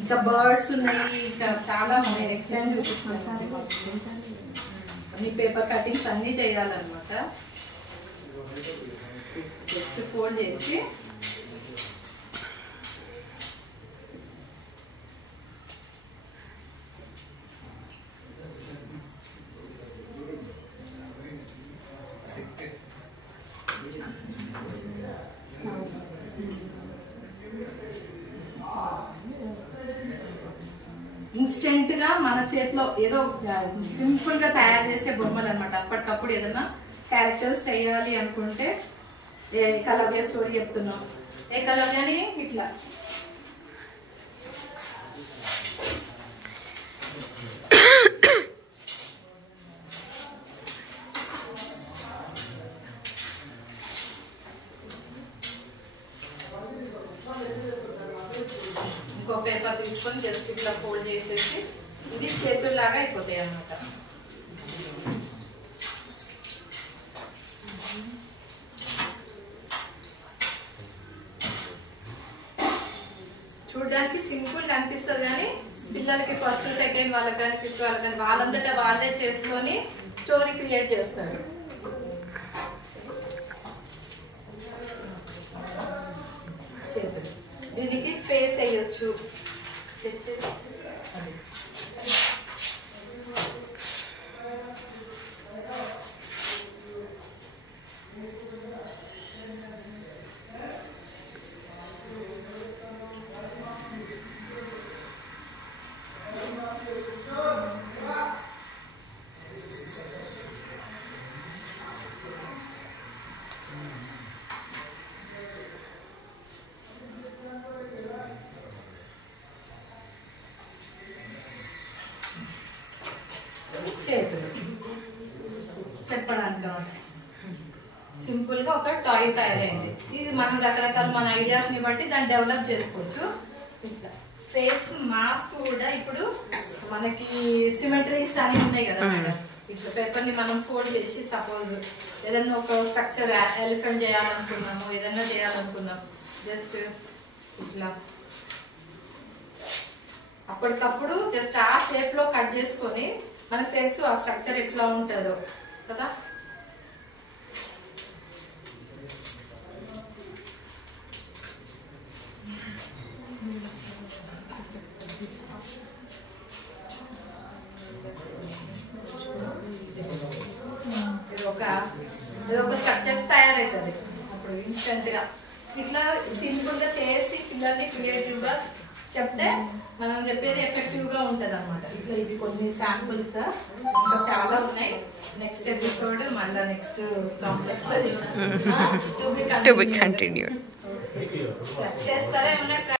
ఇంకా బర్డ్స్ ఉన్నాయి, ఇంకా చాలా ఉన్నాయి. నెక్స్ట్ టైం చూపిస్తాను. అన్ని పేపర్ కటింగ్స్ అన్నీ చేయాలన్నమాట. జస్ట్ ఫోల్డ్ చేసి ఇన్స్టెంట్ గా మన చేతిలో ఏదో సింపుల్ గా తయారు చేసే బొమ్మలు అనమాట. అప్పటికప్పుడు ఏదైనా క్యారెక్టర్స్ చేయాలి అనుకుంటే, ఏకలవ్య స్టోరీ చెప్తున్నాం, ఏకలవ్యని ఇట్లా ఇంకో పేపర్ తీసుకొని జస్ట్ ఇట్లా ఫోల్డ్ చేసేసి ఇది చేతుల్లాగా అయిపోతాయి అన్నమాట. చూడడానికి సింపుల్ గా అనిపిస్తుంది కానీ పిల్లలకి ఫస్ట్ సెకండ్ వాళ్ళకి కానీ ఫిఫ్త్ వాళ్ళకి కానీ వాళ్ళంతటా వాళ్ళే చేసుకొని స్టోరీ క్రియేట్ చేస్తారు. చేతులు దీనికి ఫేస్ వేయొచ్చు. చేతులు చెప్పడానికి సింపుల్ గా ఒక టాయ్ తయారైంది. ఇది మనం రకరకాల మన ఐడియాస్ ని బట్టి దాన్ని డెవలప్ చేసుకోవచ్చు. ఇట్లా ఫేస్ మాస్క్ కూడా ఇప్పుడు మనకి సిమెట్రీస్ అని ఉన్నాయి కదా మేడం. ఇట్లా పేపర్ ని మనం ఫోల్డ్ చేసి సపోజ్ ఏదైనా ఒక స్ట్రక్చర్ ఎలిఫెంట్ చేయాలనుకున్నాము, ఏదైనా చేయాలనుకున్నాం, జస్ట్ ఇట్లా అప్పటికప్పుడు జస్ట్ ఆ షేప్ లో కట్ చేసుకొని మనకు తెలుసు ఆ స్ట్రక్చర్ ఎట్లా ఉంటుందో కదా. ఇది ఒక స్ట్రక్చర్ తయారైతుంది అప్పుడు ఇన్స్టెంట్ గా. ఇట్లా సింపుల్ గా చేసి పిల్లల్ని క్రియేటివ్ గా చెప్తే మనం చెప్పేది ఎఫెక్టివ్ గా ఉంటది అనమాట. ఇట్లా ఇవి కొన్ని శాంపుల్స్, ఇంకా చాలా ఉన్నాయి. నెక్స్ట్ ఎపిసోడ్ మళ్ళా నెక్స్ట్ కాంప్లెక్స్ లో చేస్తారా ఏమన్నా?